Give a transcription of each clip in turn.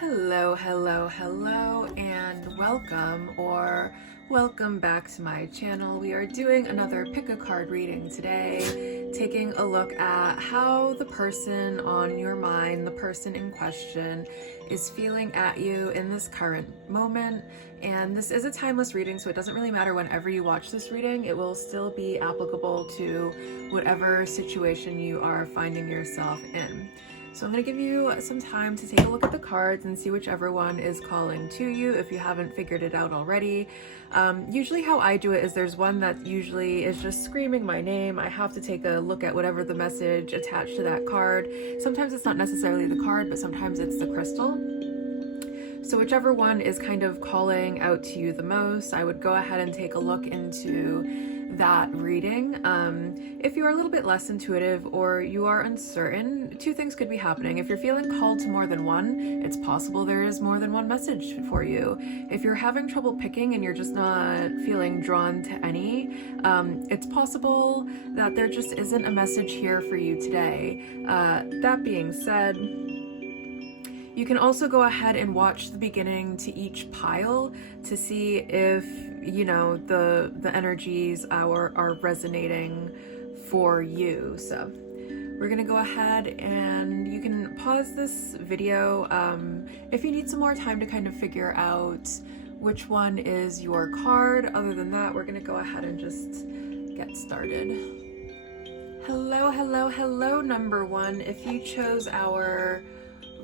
Hello, hello, hello, and welcome back to my channel. We are doing another pick a card reading today, taking a look at how the person on your mind, the person in question, is feeling at you in this current moment. And this is a timeless reading, so it doesn't really matter whenever you watch this reading. It will still be applicable to whatever situation you are finding yourself in. So I'm going to give you some time to take a look at the cards and see whichever one is calling to you if you haven't figured it out already. Usually how I do it is there's one that usually is just screaming my name. I have to take a look at whatever the message attached to that card. Sometimes it's not necessarily the card, but sometimes it's the crystal. So whichever one is kind of calling out to you the most, I would go ahead and take a look into that reading. If you are a little bit less intuitive or you are uncertain, two things could be happening. If you're feeling called to more than one, it's possible there is more than one message for you. If you're having trouble picking and you're just not feeling drawn to any, it's possible that there just isn't a message here for you today. That being said, you can also go ahead and watch the beginning to each pile to see if, you know, the energies are resonating for you. So we're gonna go ahead and you can pause this video if you need some more time to kind of figure out which one is your card. Other than that, we're gonna go ahead and just get started. Hello, hello, hello, number one. If you chose our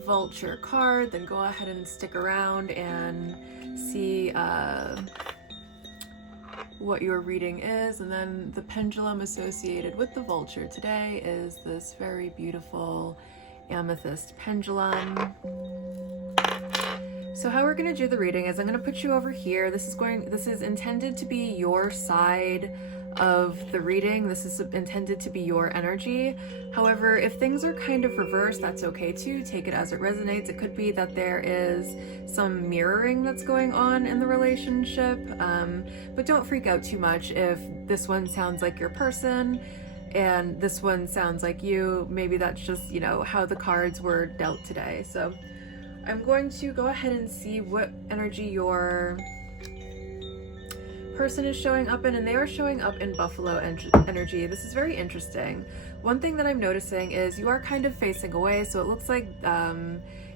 Vulture card, then go ahead and stick around and see what your reading is. And then the pendulum associated with the Vulture today is this very beautiful amethyst pendulum. So how we're going to do the reading is I'm going to put you over here. This is intended to be your side of the reading. This is intended to be your energy. However, if things are kind of reversed, that's okay too. Take it as it resonates. It could be that there is some mirroring that's going on in the relationship, but don't freak out too much if this one sounds like your person and this one sounds like you. Maybe that's just, you know, how the cards were dealt today. So I'm going to go ahead and see what energy your person is showing up in, and they are showing up in Buffalo energy. This is very interesting. One thing that I'm noticing is you are kind of facing away, so it looks like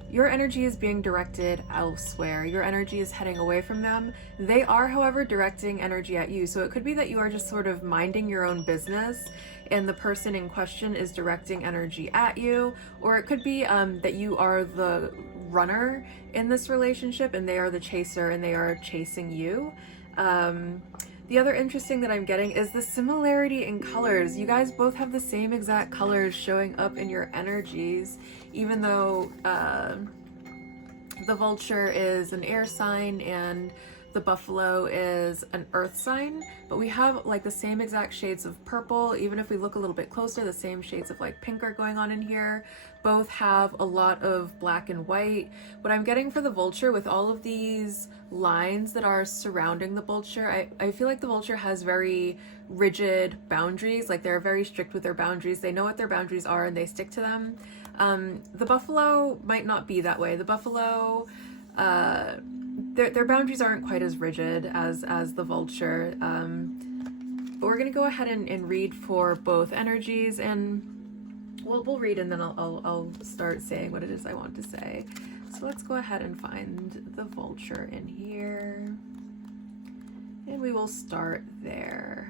your energy is being directed elsewhere. Your energy is heading away from them. They are, however, directing energy at you, so it could be that you are just sort of minding your own business and the person in question is directing energy at you, or it could be that you are the runner in this relationship and they are the chaser and they are chasing you. The other interesting that I'm getting is the similarity in colors. You guys both have the same exact colors showing up in your energies, even though the Vulture is an air sign and the Buffalo is an earth sign, but we have like the same exact shades of purple. Even if we look a little bit closer, the same shades of like pink are going on in here. Both have a lot of black and white. What I'm getting for the Vulture with all of these lines that are surrounding the Vulture, I feel like the Vulture has very rigid boundaries. Like they're very strict with their boundaries. They know what their boundaries are and they stick to them. The Buffalo might not be that way. The Buffalo, their boundaries aren't quite as rigid as the Vulture. But we're gonna go ahead and read for both energies, and we'll read and then I'll start saying what it is I want to say. So let's go ahead and find the Vulture in here, and we will start there.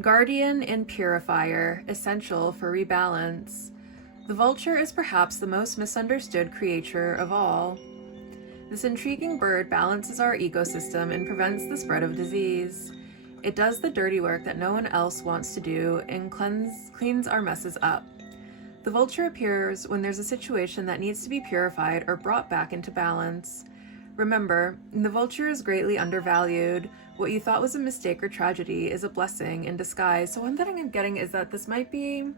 Guardian and purifier, essential for rebalance. The Vulture is perhaps the most misunderstood creature of all. This intriguing bird balances our ecosystem and prevents the spread of disease. It does the dirty work that no one else wants to do and cleans our messes up. The Vulture appears when there's a situation that needs to be purified or brought back into balance. Remember, the Vulture is greatly undervalued. What you thought was a mistake or tragedy is a blessing in disguise. So one thing I'm getting is that this might be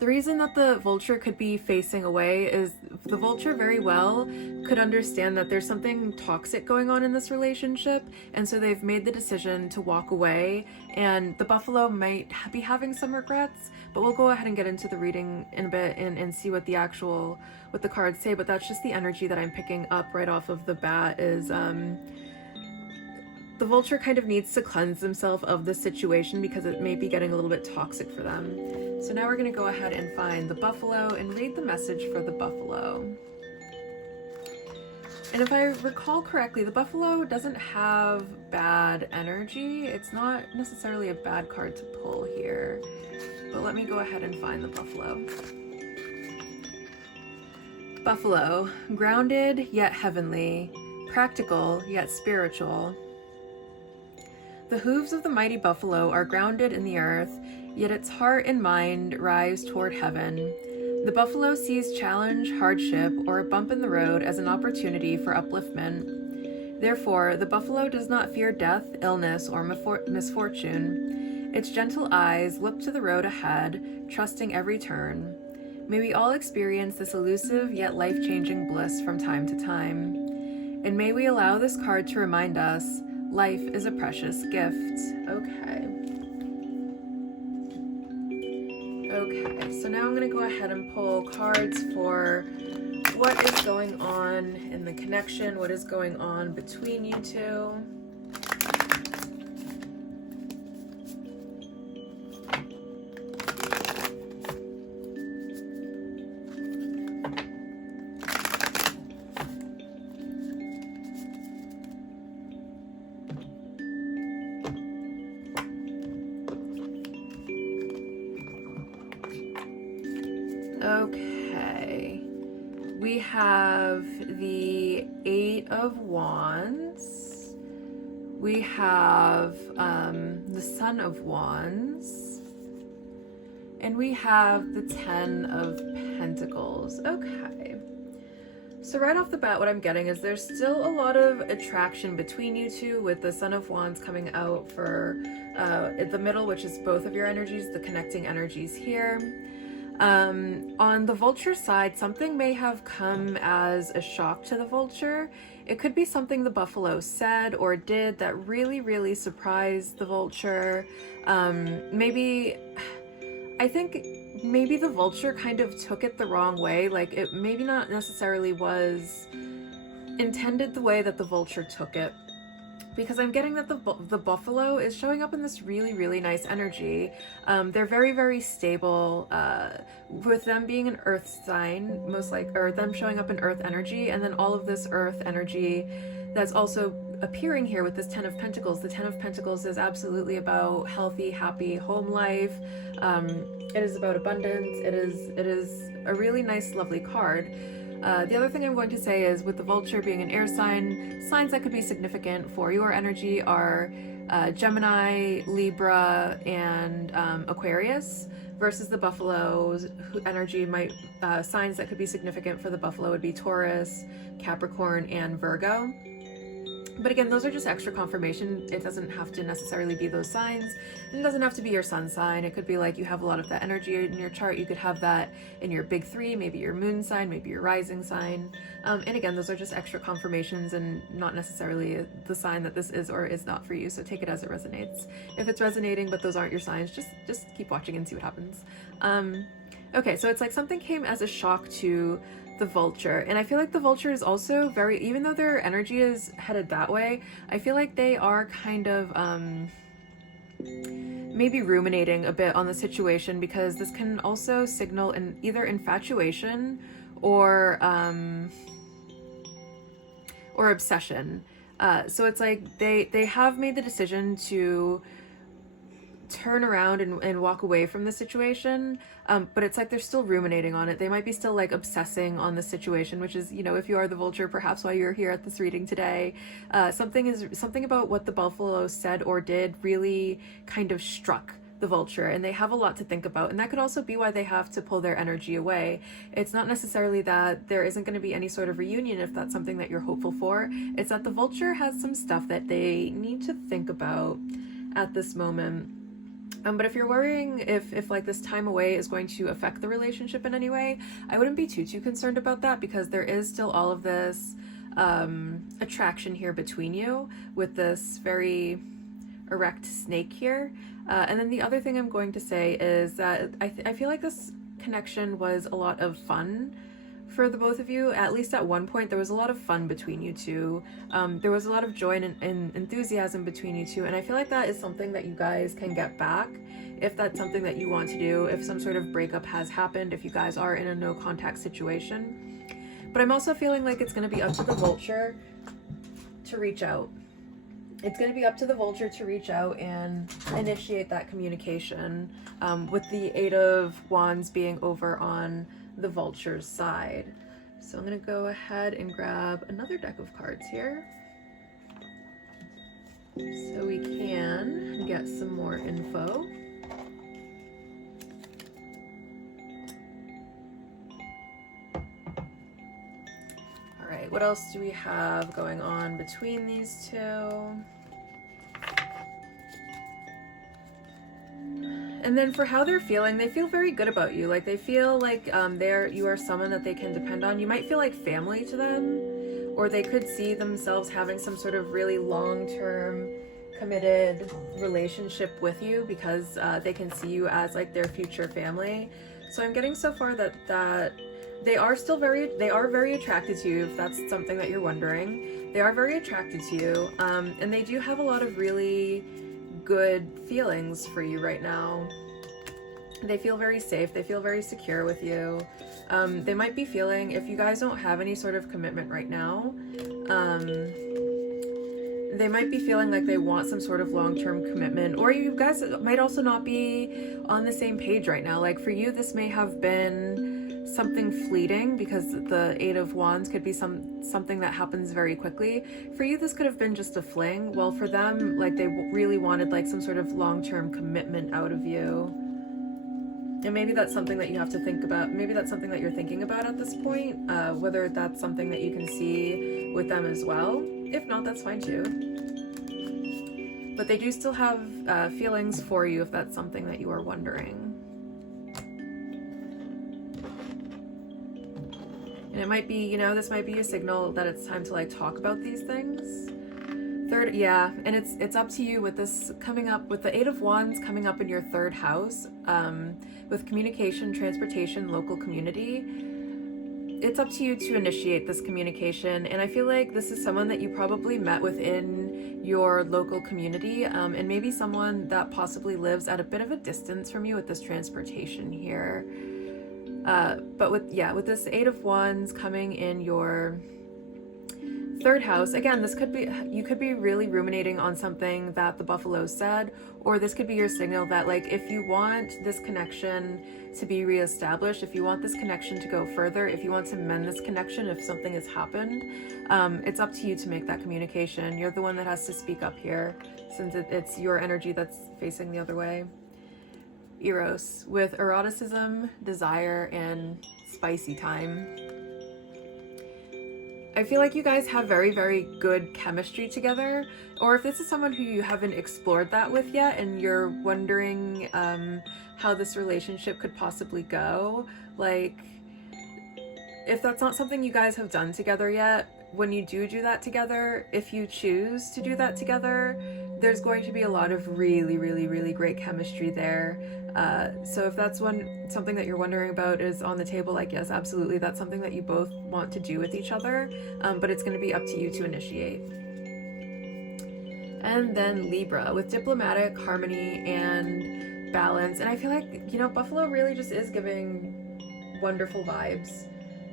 The reason that the vulture could be facing away is the vulture very well could understand that there's something toxic going on in this relationship, and so they've made the decision to walk away, and the buffalo might be having some regrets, but we'll go ahead and get into the reading in a bit and see what the cards say. But that's just the energy that I'm picking up right off of the bat is the vulture kind of needs to cleanse themselves of the situation because it may be getting a little bit toxic for them. So now we're going to go ahead and find the buffalo and read the message for the buffalo. And if I recall correctly, the buffalo doesn't have bad energy. It's not necessarily a bad card to pull here, but let me go ahead and find the buffalo. Buffalo, grounded yet heavenly, practical yet spiritual. The hooves of the mighty buffalo are grounded in the earth, yet its heart and mind rise toward heaven. The buffalo sees challenge, hardship, or a bump in the road as an opportunity for upliftment. Therefore, the buffalo does not fear death, illness, or misfortune. Its gentle eyes look to the road ahead, trusting every turn. May we all experience this elusive yet life-changing bliss from time to time. And may we allow this card to remind us life is a precious gift. Okay, so now I'm going to go ahead and pull cards for what is going on in the connection, what is going on between you two. Okay, we have the Eight of Wands, we have the Son of Wands, and we have the Ten of Pentacles. Okay, so right off the bat what I'm getting is there's still a lot of attraction between you two, with the Son of Wands coming out for the middle, which is both of your energies, the connecting energies here. On the vulture side, something may have come as a shock to the vulture. It could be something the buffalo said or did that really, really surprised the vulture. I think maybe the vulture kind of took it the wrong way. Like, it maybe not necessarily was intended the way that the vulture took it. Because I'm getting that the buffalo is showing up in this really, really nice energy. They're very, very stable, with them being an earth sign, or them showing up in earth energy, and then all of this earth energy that's also appearing here with this Ten of Pentacles. The Ten of Pentacles is absolutely about healthy, happy home life. It is about abundance. It is a really nice, lovely card. The other thing I'm going to say is, with the vulture being an air sign, signs that could be significant for your energy are Gemini, Libra, and Aquarius, versus the buffalo's energy signs that could be significant for the buffalo would be Taurus, Capricorn, and Virgo. But again, those are just extra confirmation. It doesn't have to necessarily be those signs. And it doesn't have to be your sun sign. It could be like you have a lot of that energy in your chart. You could have that in your big three, maybe your moon sign, maybe your rising sign. And again, those are just extra confirmations and not necessarily the sign that this is or is not for you. So take it as it resonates. If it's resonating, but those aren't your signs, just keep watching and see what happens. Okay, so it's like something came as a shock to the vulture, and I feel like the vulture is also very, even though their energy is headed that way, I feel like they are kind of maybe ruminating a bit on the situation, because this can also signal either infatuation or obsession. So it's like they have made the decision to turn around and walk away from the situation, but it's like they're still ruminating on it. They might be still like obsessing on the situation, which is, if you are the vulture, perhaps why you're here at this reading today. Something about what the buffalo said or did really kind of struck the vulture, and they have a lot to think about, and that could also be why they have to pull their energy away. It's not necessarily that there isn't going to be any sort of reunion if that's something that you're hopeful for. It's that the vulture has some stuff that they need to think about at this moment. But if you're worrying if like this time away is going to affect the relationship in any way, I wouldn't be too concerned about that, because there is still all of this attraction here between you with this very erect snake here. And then the other thing I'm going to say is that I feel like this connection was a lot of fun for the both of you. At least at one point there was a lot of fun between you two. There was a lot of joy and enthusiasm between you two, and I feel like that is something that you guys can get back if that's something that you want to do, if some sort of breakup has happened, if you guys are in a no contact situation. But I'm also feeling like it's going to be up to the vulture to reach out. It's going to be up to the vulture to reach out and initiate that communication, with the Eight of Wands being over on the vulture's side. So I'm going to go ahead and grab another deck of cards here so we can get some more info. All right, what else do we have going on between these two? And then for how they're feeling, they feel very good about you. Like they feel like you are someone that they can depend on. You might feel like family to them, or they could see themselves having some sort of really long-term committed relationship with you, because they can see you as like their future family. So I'm getting so far that they are very attracted to you, if that's something that you're wondering. They are very attracted to you, and they do have a lot of really good feelings for you right now. They feel very safe, they feel very secure with you. They might be feeling, if you guys don't have any sort of commitment right now, they might be feeling like they want some sort of long-term commitment, or you guys might also not be on the same page right now. Like for you, this may have been something fleeting, because the Eight of Wands could be something that happens very quickly. For you, this could have been just a fling. Well, for them, like they really wanted like some sort of long-term commitment out of you. And maybe that's something that you have to think about. Maybe that's something that you're thinking about at this point, whether that's something that you can see with them as well. If not, that's fine too. But they do still have feelings for you, if that's something that you are wondering. And it might be, this might be a signal that it's time to like talk about these things. Third, yeah, and it's up to you with this coming up, with the Eight of Wands coming up in your third house, with communication, transportation, local community. It's up to you to initiate this communication, and I feel like this is someone that you probably met within your local community, and maybe someone that possibly lives at a bit of a distance from you with this transportation here. But with this Eight of Wands coming in your third house, again, you could be really ruminating on something that the buffalo said, or this could be your signal that like if you want this connection to be reestablished, if you want this connection to go further, if you want to mend this connection, if something has happened, it's up to you to make that communication. You're the one that has to speak up here, since it's your energy that's facing the other way. Eros, with eroticism, desire, and spicy time. I feel like you guys have very, very good chemistry together, or if this is someone who you haven't explored that with yet and you're wondering how this relationship could possibly go, like if that's not something you guys have done together yet, when you do that together, if you choose to do that together, there's going to be a lot of really, really, really great chemistry there. So if that's something that you're wondering about is on the table, like yes, absolutely, that's something that you both want to do with each other, but it's going to be up to you to initiate. And then Libra, with diplomatic, harmony, and balance. And I feel like, Buffalo really just is giving wonderful vibes.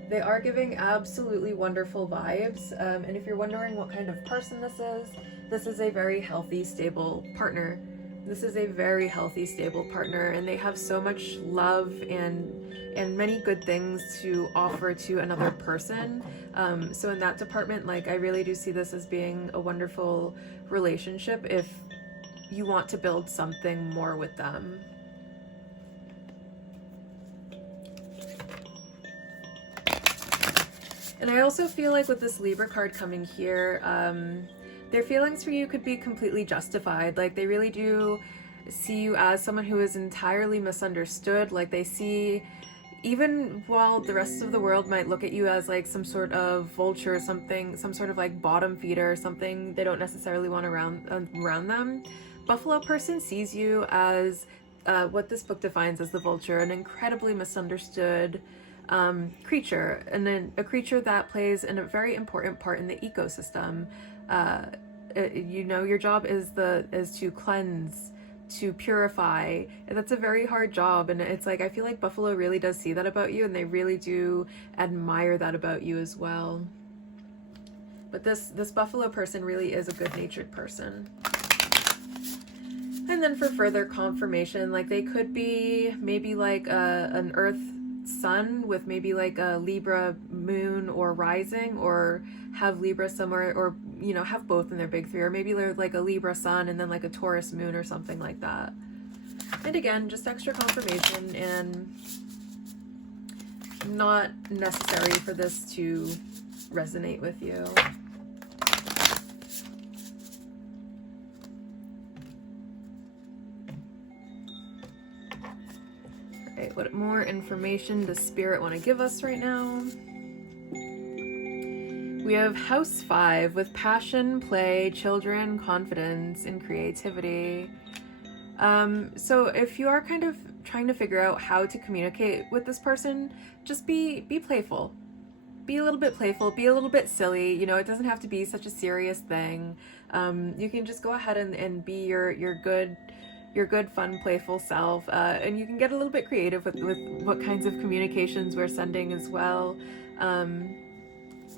They are giving absolutely wonderful vibes. And if you're wondering what kind of person this is a very healthy, stable partner. This is a very healthy, stable partner, and they have so much love and many good things to offer to another person. So in that department, like I really do see this as being a wonderful relationship if you want to build something more with them. And I also feel like with this Libra card coming here, their feelings for you could be completely justified. Like they really do see you as someone who is entirely misunderstood. Like they see, even while the rest of the world might look at you as like some sort of vulture, something, some sort of like bottom feeder, something they don't necessarily want around them, Buffalo person sees you as what this book defines as the vulture, an incredibly misunderstood creature, and then a creature that plays a very important part in the ecosystem. You know, your job is to cleanse, to purify. And that's a very hard job, and it's like I feel like Buffalo really does see that about you, and they really do admire that about you as well. But this Buffalo person really is a good-natured person. And then for further confirmation, like they could be maybe like an Earth sun with maybe like a Libra moon or rising, or have Libra somewhere, or you know, have both in their big three, or maybe they're like a Libra sun and then like a Taurus moon or something like that. And again, just extra confirmation, and not necessary for this to resonate with you. Alright, what more information does Spirit want to give us right now? We have House 5 with passion, play, children, confidence, and creativity. So if you are kind of trying to figure out how to communicate with this person, just be playful. Be a little bit playful, be a little bit silly. You know, it doesn't have to be such a serious thing. You can just go ahead and be your good, fun, playful self. And you can get a little bit creative with what kinds of communications we're sending as well.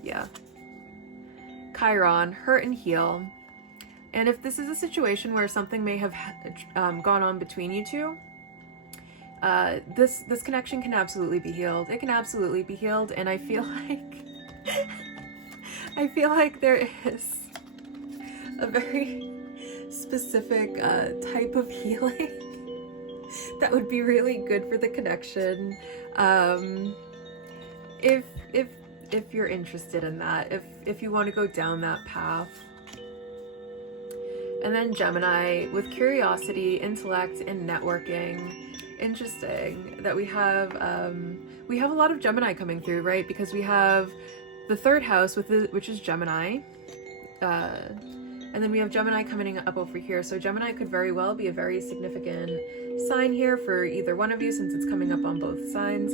Yeah. Chiron, hurt and heal. And if this is a situation where something may have gone on between you two, this connection can absolutely be healed. It can absolutely be healed, and I feel like there is a very specific type of healing that would be really good for the connection. If you're interested in that, if you want to go down that path. And then Gemini with curiosity, intellect, and networking. Interesting that we have a lot of Gemini coming through, right? Because we have the third house which is Gemini, and then we have Gemini coming up over here. So Gemini could very well be a very significant sign here for either one of you, since it's coming up on both signs.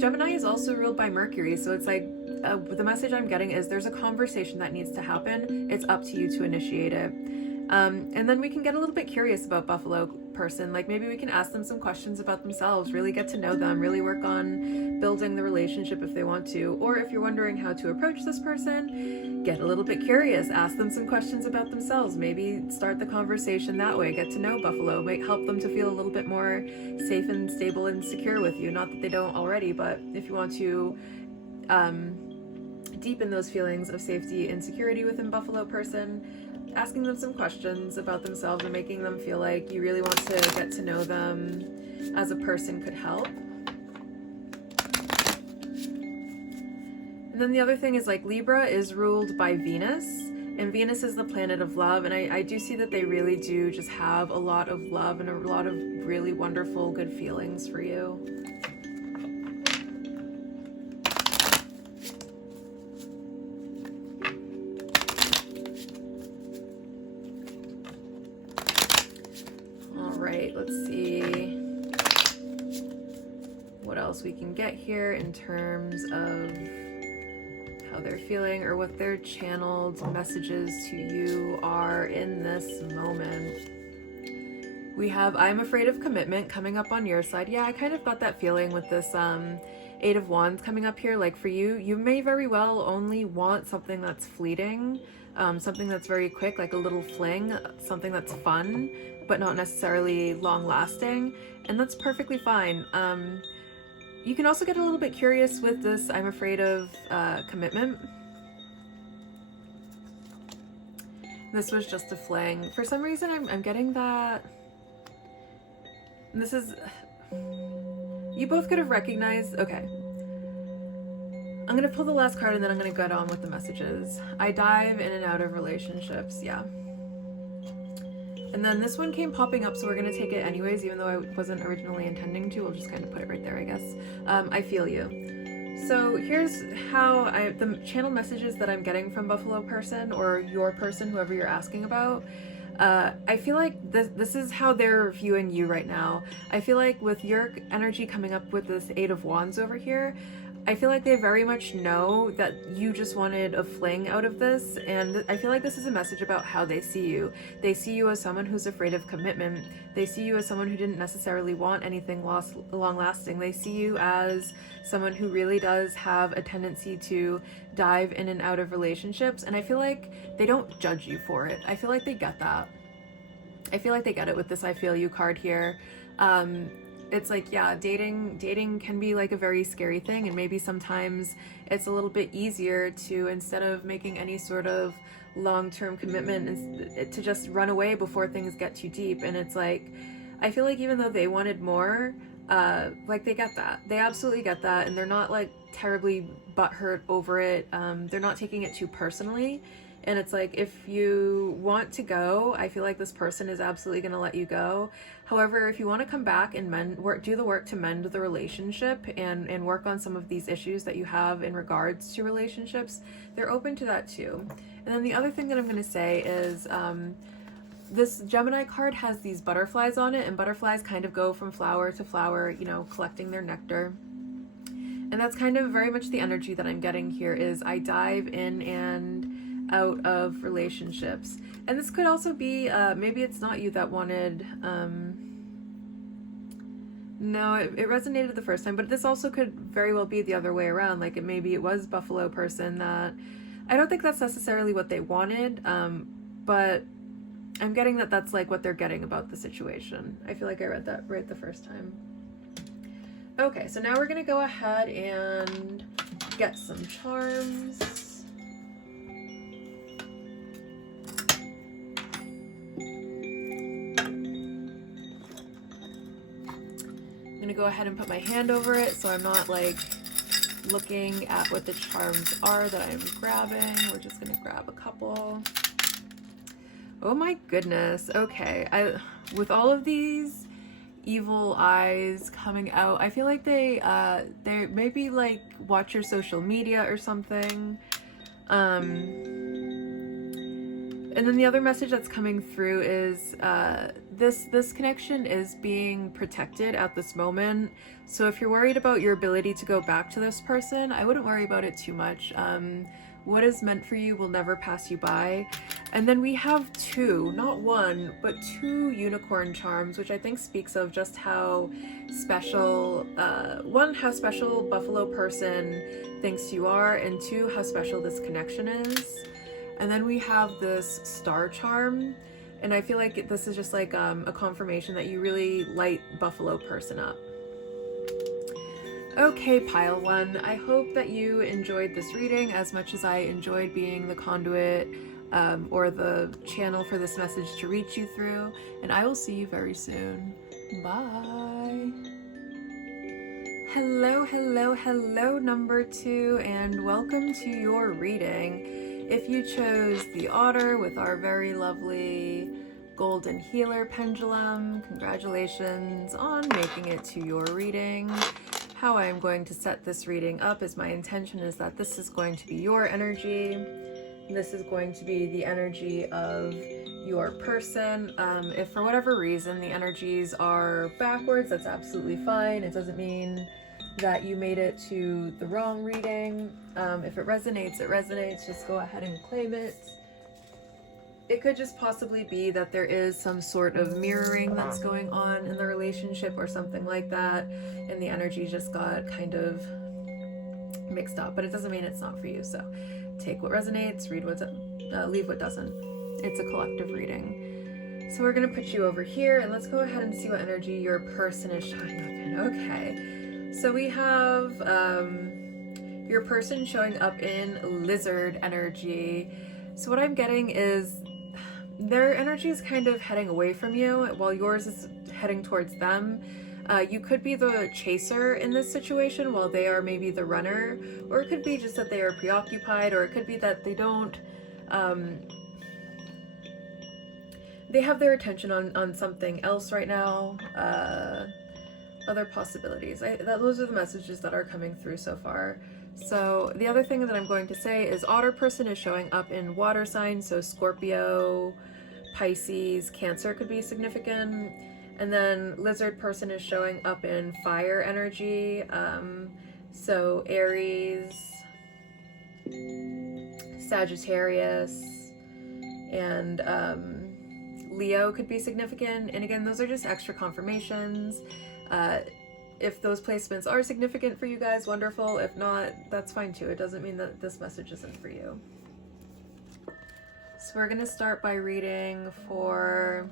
Gemini is also ruled by Mercury, so it's like the message I'm getting is there's a conversation that needs to happen. It's up to you to initiate it. And then we can get a little bit curious about Buffalo person. Like maybe we can ask them some questions about themselves, really get to know them, really work on building the relationship if they want to. Or if you're wondering how to approach this person, get a little bit curious, ask them some questions about themselves, maybe start the conversation that way, get to know Buffalo, might help them to feel a little bit more safe and stable and secure with you. Not that they don't already, but if you want to deepen those feelings of safety and security within Buffalo person, asking them some questions about themselves and making them feel like you really want to get to know them as a person could help. And then the other thing is, like, Libra is ruled by Venus, and Venus is the planet of love, and I do see that they really do just have a lot of love and a lot of really wonderful good feelings for you. Let's see what else we can get here in terms of how they're feeling or what their channeled messages to you are in this moment. We have I'm afraid of commitment coming up on your side. Yeah, I kind of got that feeling with this Eight of Wands coming up here. Like for you, you may very well only want something that's fleeting, something that's very quick, like a little fling, something that's fun, but not necessarily long lasting, and that's perfectly fine. You can also get a little bit curious with this I'm afraid of commitment. This was just a fling. For some reason I'm getting that, and this is, you both could have recognized, okay. I'm gonna pull the last card and then I'm gonna get on with the messages. I dive in and out of relationships, yeah. And then this one came popping up, so we're going to take it anyways, even though I wasn't originally intending to. We'll just kind of put it right there, I guess. I feel you. So here's how the channel messages that I'm getting from Buffalo person, or your person, whoever you're asking about. I feel like this is how they're viewing you right now. I feel like with your energy coming up with this Eight of Wands over here, I feel like they very much know that you just wanted a fling out of this, and I feel like this is a message about how they see you. They see you as someone who's afraid of commitment. They see you as someone who didn't necessarily want anything long-lasting. They see you as someone who really does have a tendency to dive in and out of relationships, and I feel like they don't judge you for it. I feel like they get that. I feel like they get it with this I feel you card here. It's like, yeah, dating can be like a very scary thing, and maybe sometimes it's a little bit easier to, instead of making any sort of long-term commitment, to just run away before things get too deep. And it's like, I feel like even though they wanted more, like they get that. They absolutely get that, and they're not like terribly butthurt over it. They're not taking it too personally. And it's like, if you want to go, I feel like this person is absolutely going to let you go. However, if you want to come back and do the work to mend the relationship and work on some of these issues that you have in regards to relationships, they're open to that too. And then the other thing that I'm going to say is, this Gemini card has these butterflies on it, and butterflies kind of go from flower to flower, you know, collecting their nectar. And that's kind of very much the energy that I'm getting here. Is I dive in and out of relationships. And this could also be, maybe it's not you that wanted, no, it resonated the first time, but this also could very well be the other way around. Like maybe it was Buffalo person that, I don't think that's necessarily what they wanted, but I'm getting that that's like what they're getting about the situation. I feel like I read that right the first time. Okay, so now we're gonna go ahead and get some charms. I'm gonna go ahead and put my hand over it so I'm not like looking at what the charms are that I'm grabbing. We're just gonna grab a couple. Oh my goodness. Okay, with all of these evil eyes coming out, I feel like they maybe like watch your social media or something. And then the other message that's coming through is this connection is being protected at this moment. So if you're worried about your ability to go back to this person, I wouldn't worry about it too much. What is meant for you will never pass you by. And then we have two, not one, but two unicorn charms, which I think speaks of just how special, one, how special Buffalo person thinks you are, and two, how special this connection is. And then we have this star charm, and I feel like this is just like a confirmation that you really light Buffalo person up. Okay, pile one, I hope that you enjoyed this reading as much as I enjoyed being the conduit or the channel for this message to reach you through, and I will see you very soon. Bye. Hello, hello, hello, number 2, and welcome to your reading. If you chose the Otter with our very lovely golden healer pendulum, congratulations on making it to your reading. How I am going to set this reading up is my intention is that this is going to be your energy. This is going to be the energy of your person. If for whatever reason the energies are backwards, that's absolutely fine. It doesn't mean that you made it to the wrong reading. If it resonates, it resonates. Just go ahead and claim it. It could just possibly be that there is some sort of mirroring that's going on in the relationship or something like that, and the energy just got kind of mixed up, but it doesn't mean it's not for you. So take what resonates, read what, leave what doesn't. It's a collective reading. So we're gonna put you over here, and let's go ahead and see what energy your person is showing up in. Okay, so we have your person showing up in lizard energy. So what I'm getting is their energy is kind of heading away from you while yours is heading towards them. You could be the chaser in this situation while they are maybe the runner, or it could be just that they are preoccupied, or it could be that they don't they have their attention on something else right now. Other possibilities. Those are the messages that are coming through so far. So the other thing that I'm going to say is otter person is showing up in water signs, so Scorpio, Pisces, Cancer could be significant. And then lizard person is showing up in fire energy, so Aries, Sagittarius, and Leo could be significant. And again, those are just extra confirmations. If those placements are significant for you guys, wonderful. If not, that's fine too. It doesn't mean that this message isn't for you. So we're going to start by reading for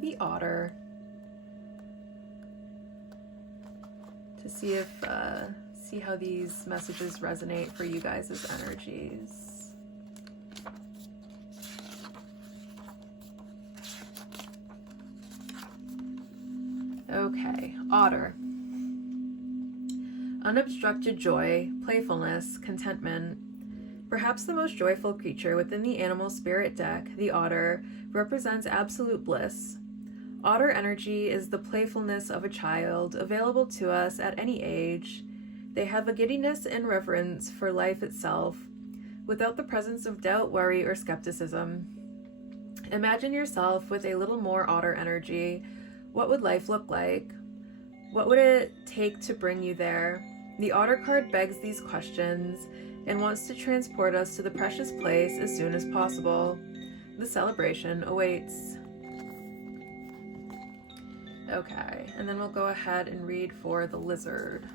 the otter to see how these messages resonate for you guys as energies. Okay, otter. Unobstructed joy, playfulness, contentment. Perhaps the most joyful creature within the animal spirit deck, the otter, represents absolute bliss. Otter energy is the playfulness of a child, available to us at any age. They have a giddiness and reverence for life itself, without the presence of doubt, worry, or skepticism. Imagine yourself with a little more otter energy. What would life look like? What would it take to bring you there? The otter card begs these questions and wants to transport us to the precious place as soon as possible. The celebration awaits. Okay, and then we'll go ahead and read for the lizard.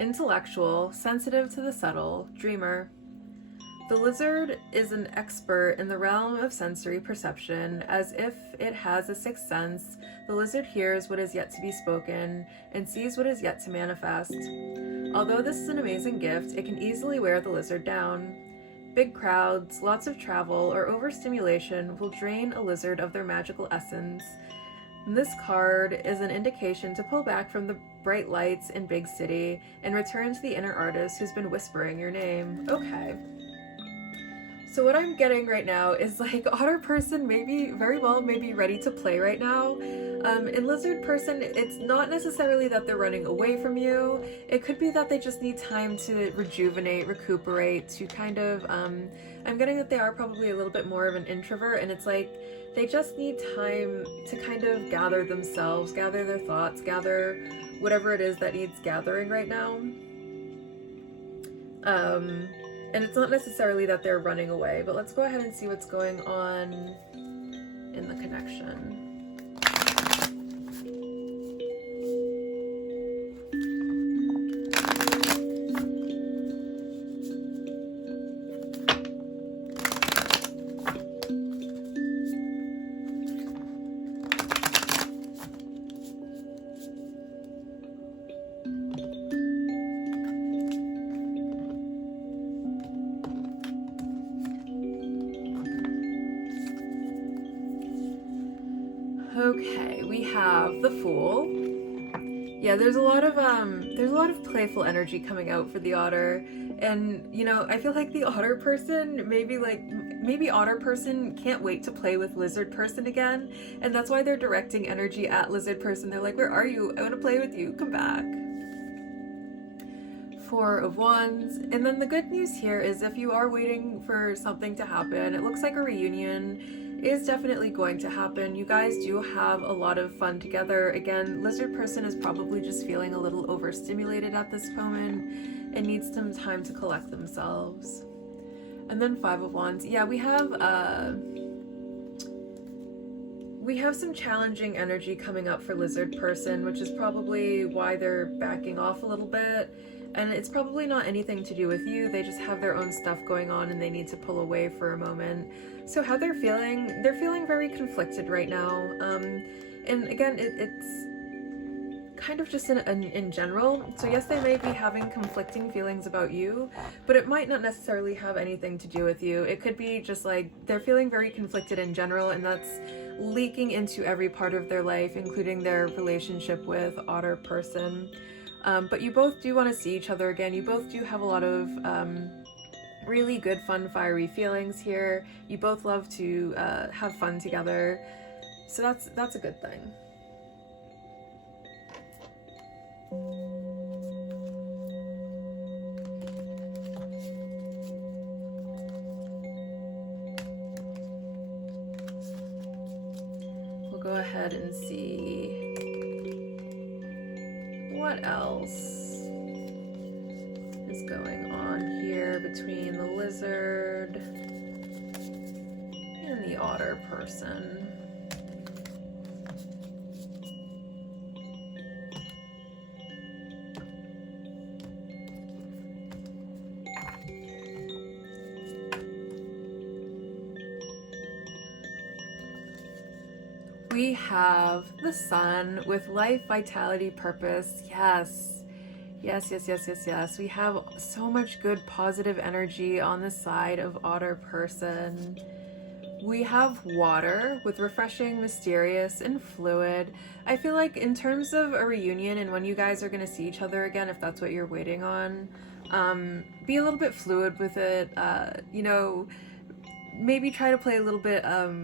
Intellectual, sensitive to the subtle, dreamer. The lizard is an expert in the realm of sensory perception. As if it has a sixth sense, the lizard hears what is yet to be spoken and sees what is yet to manifest. Although this is an amazing gift, it can easily wear the lizard down. Big crowds, lots of travel, or overstimulation will drain a lizard of their magical essence. This card is an indication to pull back from the bright lights in big city and return to the inner artist who's been whispering your name. Okay. So what I'm getting right now is like otter person very well may be ready to play right now. In lizard person, it's not necessarily that they're running away from you. It could be that they just need time to rejuvenate, recuperate, to kind of, I'm getting that they are probably a little bit more of an introvert, and it's like they just need time to kind of gather themselves, gather their thoughts, gather whatever it is that needs gathering right now. And it's not necessarily that they're running away, but let's go ahead and see what's going on in the connection. Okay, we have the Fool. Yeah, there's a lot of playful energy coming out for the otter, and you know, I feel like the otter person maybe otter person can't wait to play with lizard person again, and that's why they're directing energy at lizard person. They're like, where are you? I want to play with you. Come back. Four of Wands. And then the good news here is if you are waiting for something to happen, it looks like a reunion is definitely going to happen. You guys do have a lot of fun together. Again, lizard person is probably just feeling a little overstimulated at this moment and needs some time to collect themselves. And then Five of Wands. Yeah, we have some challenging energy coming up for lizard person, which is probably why they're backing off a little bit. And it's probably not anything to do with you. They just have their own stuff going on and they need to pull away for a moment. So how they're feeling very conflicted right now. And again, it's kind of just in general. So yes, they may be having conflicting feelings about you, but it might not necessarily have anything to do with you. It could be just like they're feeling very conflicted in general, and that's leaking into every part of their life, including their relationship with otter person. But you both do want to see each other again. You both do have a lot of really good, fun, fiery feelings here. You both love to have fun together. So that's a good thing. We'll go ahead and see what else is going on here between the lizard and the otter person. We have the sun with life, vitality, purpose. Yes. Yes, yes, yes, yes, yes. We have so much good positive energy on the side of otter person. We have water with refreshing, mysterious, and fluid. I feel like in terms of a reunion and when you guys are going to see each other again, if that's what you're waiting on, be a little bit fluid with it. You know, maybe try to play a little bit of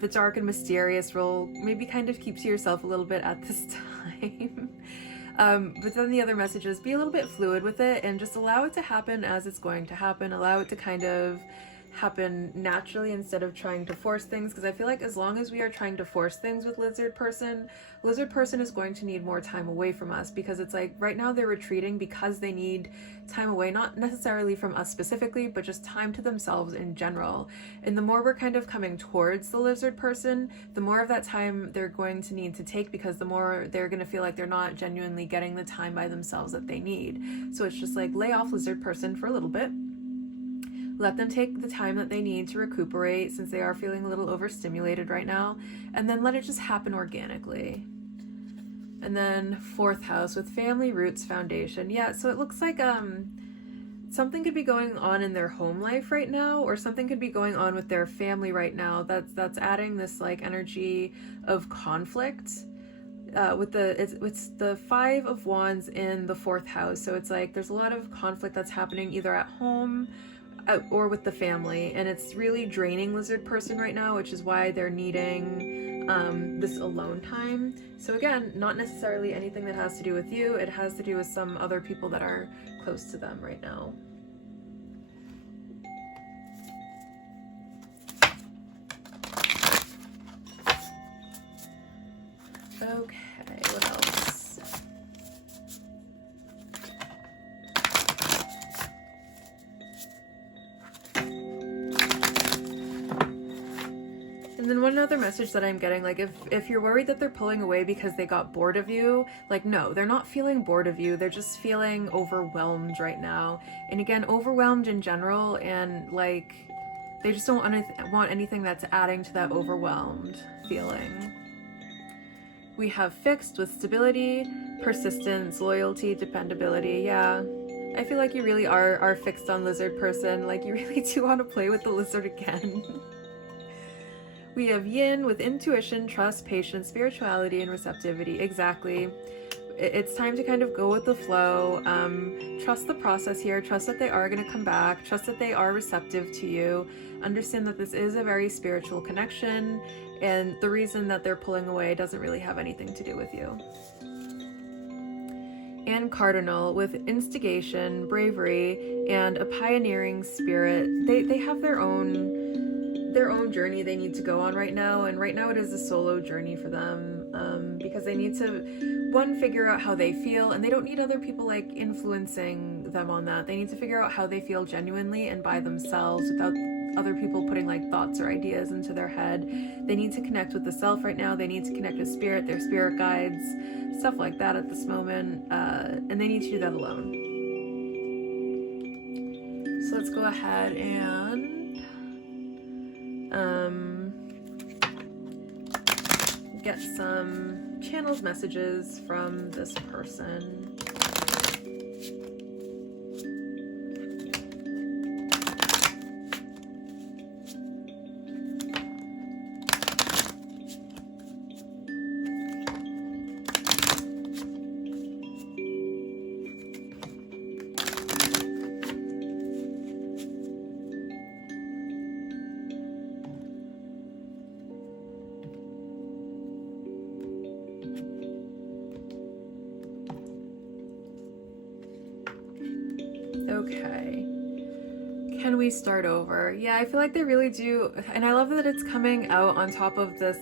the dark and mysterious role. Maybe kind of keep to yourself a little bit at this time. But then the other message is be a little bit fluid with it and just allow it to happen as it's going to happen. Allow it to kind of happen naturally instead of trying to force things, because I feel like as long as we are trying to force things with lizard person is going to need more time away from us, because it's like right now they're retreating because they need time away, not necessarily from us specifically, but just time to themselves in general. And the more we're kind of coming towards the lizard person, the more of that time they're going to need to take, because the more they're going to feel like they're not genuinely getting the time by themselves that they need. So it's just like lay off lizard person for a little bit. Let them take the time that they need to recuperate, since they are feeling a little overstimulated right now, and then let it just happen organically. And then 4th house with family, roots, foundation. Yeah, so it looks like something could be going on in their home life right now, or something could be going on with their family right now that's adding this like energy of conflict. It's the 5 of Wands in the 4th house, so it's like there's a lot of conflict that's happening either at home or with the family, and it's really draining lizard person right now, which is why they're needing this alone time. So again, not necessarily anything that has to do with you. It has to do with some other people that are close to them right now. Okay, what else? And then one other message that I'm getting, like if you're worried that they're pulling away because they got bored of you, like no, they're not feeling bored of you. They're just feeling overwhelmed right now. And again, overwhelmed in general, and like they just don't want anything that's adding to that overwhelmed feeling. We have fixed with stability, persistence, loyalty, dependability. Yeah, I feel like you really are fixed on lizard person. Like you really do want to play with the lizard again. We have yin with intuition, trust, patience, spirituality, and receptivity. Exactly. It's time to kind of go with the flow. Trust the process here. Trust that they are going to come back. Trust that they are receptive to you. Understand that this is a very spiritual connection, and the reason that they're pulling away doesn't really have anything to do with you. And cardinal with instigation, bravery, and a pioneering spirit. They have their own journey they need to go on right now, and right now it is a solo journey for them, because they need to figure out how they feel, and they don't need other people like influencing them on that. They need to figure out how they feel genuinely and by themselves without other people putting like thoughts or ideas into their head. They need to connect with the self right now. They need to connect with spirit, their spirit guides, stuff like that at this moment, and they need to do that alone. So let's go ahead and get some channeled messages from this person. Okay. Can we start over? Yeah, I feel like they really do. And I love that it's coming out on top of this,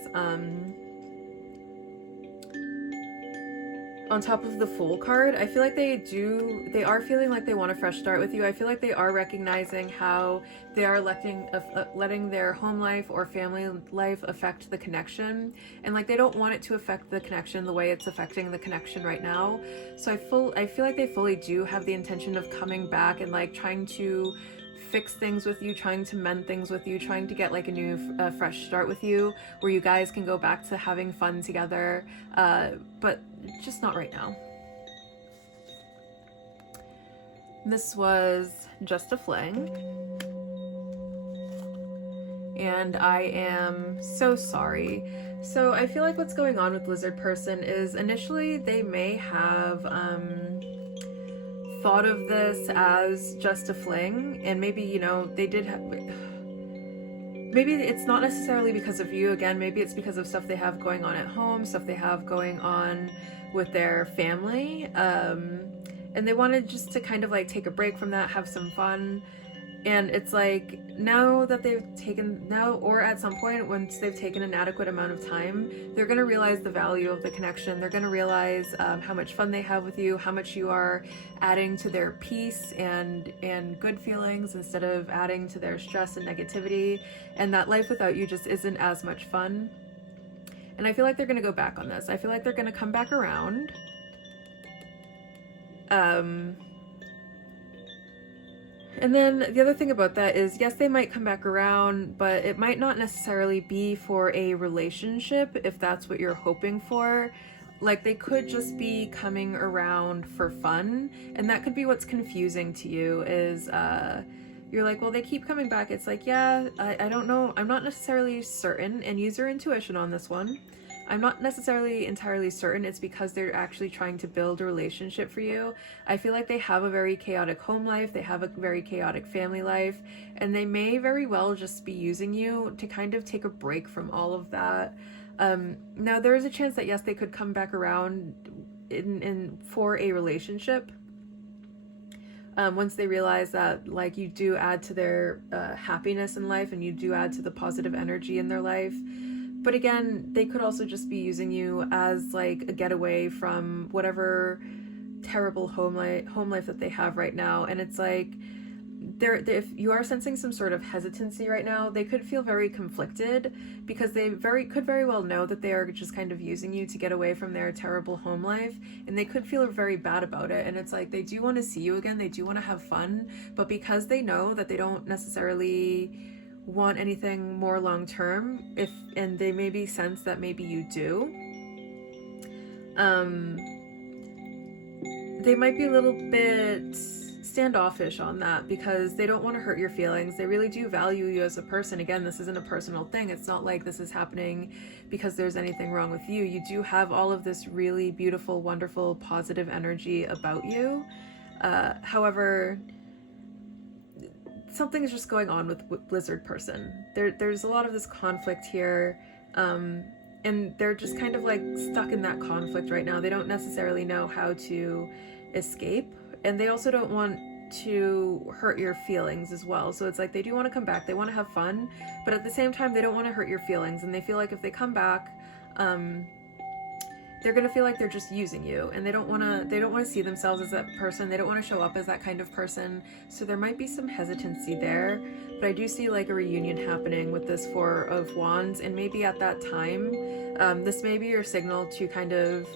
on top of the Fool card. I feel like they are feeling like they want a fresh start with you. I feel like they are recognizing how they are letting their home life or family life affect the connection, and like they don't want it to affect the connection the way it's affecting the connection right now. So I feel like they fully do have the intention of coming back and like trying to fix things with you, trying to mend things with you, trying to get like a new fresh start with you, where you guys can go back to having fun together, but just not right now. This was just a fling, and I am so sorry. So I feel like what's going on with Lizard Person is initially they may have thought of this as just a fling, and maybe, you know, they did have, maybe it's not necessarily because of you. Again, maybe it's because of stuff they have going on at home, stuff they have going on with their family, and they wanted just to kind of like take a break from that, have some fun. And it's like now that they've taken, now or at some point once they've taken an adequate amount of time, they're going to realize the value of the connection. They're going to realize how much fun they have with you, how much you are adding to their peace and good feelings instead of adding to their stress and negativity, and that life without you just isn't as much fun. And I feel like they're going to go back on this. I feel like they're going to come back around. And then the other thing about that is, yes, they might come back around, but it might not necessarily be for a relationship if that's what you're hoping for. Like, they could just be coming around for fun, and that could be what's confusing to you is, you're like, well, they keep coming back. It's like, yeah, I don't know. I'm not necessarily certain, and use your intuition on this one. I'm not necessarily entirely certain it's because they're actually trying to build a relationship for you. I feel like they have a very chaotic home life, they have a very chaotic family life, and they may very well just be using you to kind of take a break from all of that. Now, there is a chance that, yes, they could come back around for a relationship. Once they realize that, like, you do add to their happiness in life, and you do add to the positive energy in their life. But again, they could also just be using you as like a getaway from whatever terrible home life that they have right now. And it's like, if you are sensing some sort of hesitancy right now, they could feel very conflicted because they could very well know that they are just kind of using you to get away from their terrible home life, and they could feel very bad about it. And it's like, they do want to see you again, they do want to have fun, but because they know that they don't necessarily want anything more long term, and they maybe sense that maybe you do, they might be a little bit standoffish on that because they don't want to hurt your feelings. They really do value you as a person. Again, this isn't a personal thing. It's not like this is happening because there's anything wrong with you. You do have all of this really beautiful, wonderful, positive energy about you. However, something is just going on with Lizard Person. There's a lot of this conflict here, and they're just kind of like stuck in that conflict right now. They don't necessarily know how to escape, and they also don't want to hurt your feelings as well. So it's like, they do want to come back, they want to have fun, but at the same time they don't want to hurt your feelings, and they feel like if they come back, they're gonna feel like they're just using you, and they don't want to see themselves as that person. They don't want to show up as that kind of person. So there might be some hesitancy there, but I do see like a reunion happening with this Four of Wands, and maybe at that time, this may be your signal to kind of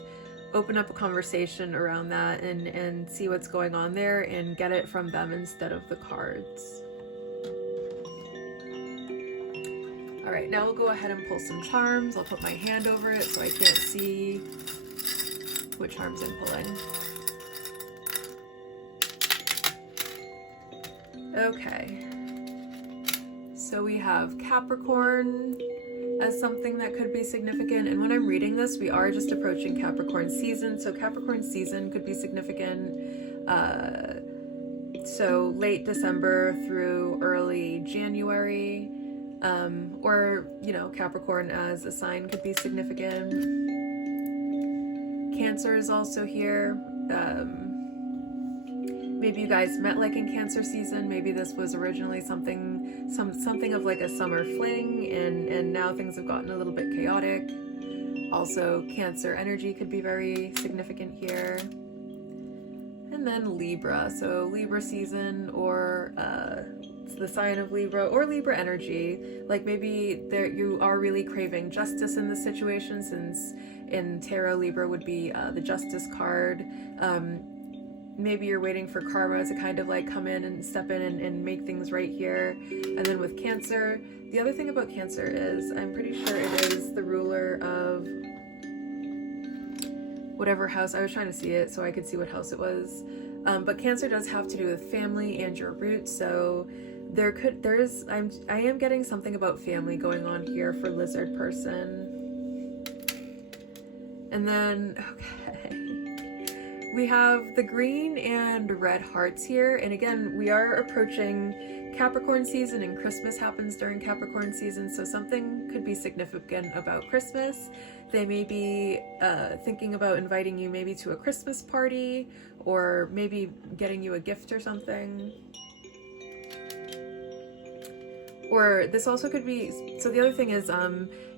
open up a conversation around that and see what's going on there and get it from them instead of the cards. All right, now we'll go ahead and pull some charms. I'll put my hand over it so I can't see what charms I'm pulling. Okay, so we have Capricorn as something that could be significant, and when I'm reading this, we are just approaching Capricorn season, so Capricorn season could be significant. So late December through early January. Or, you know, Capricorn as a sign could be significant. Cancer is also here. Maybe you guys met like in Cancer season. Maybe this was originally something of like a summer fling, and now things have gotten a little bit chaotic. Also, Cancer energy could be very significant here. And then Libra, so Libra season, or it's the sign of Libra, or Libra energy. Like maybe you are really craving justice in this situation, since in tarot Libra would be the Justice card. Maybe you're waiting for karma to kind of like come in and step in and make things right here. And then with Cancer, the other thing about Cancer is I'm pretty sure it is the ruler of whatever house. I was trying to see it so I could see what house it was. But Cancer does have to do with family and your roots. So I am getting something about family going on here for Lizard person. And then, okay. We have the green and red hearts here, and again, we are approaching Capricorn season, and Christmas happens during Capricorn season, so something could be significant about Christmas. They may be thinking about inviting you maybe to a Christmas party, or maybe getting you a gift or something. Or this also could be, so the other thing is,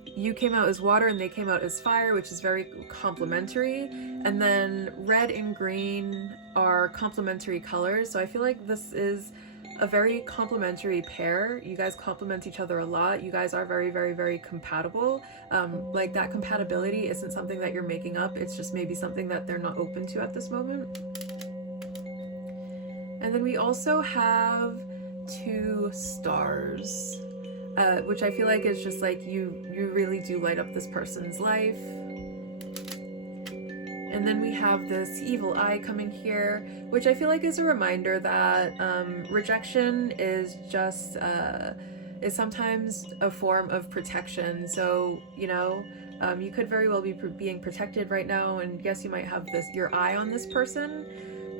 you came out as water and they came out as fire, which is very complementary. And then red and green are complementary colors. So I feel like this is a very complementary pair. You guys complement each other a lot. You guys are very, very, very compatible. Like that compatibility isn't something that you're making up. It's just maybe something that they're not open to at this moment. And then we also have 2 stars. Which I feel like is just like you really do light up this person's life. And then we have this evil eye coming here, which I feel like is a reminder that rejection is just is sometimes a form of protection. So you could very well be being protected right now, and yes, you might have your eye on this person.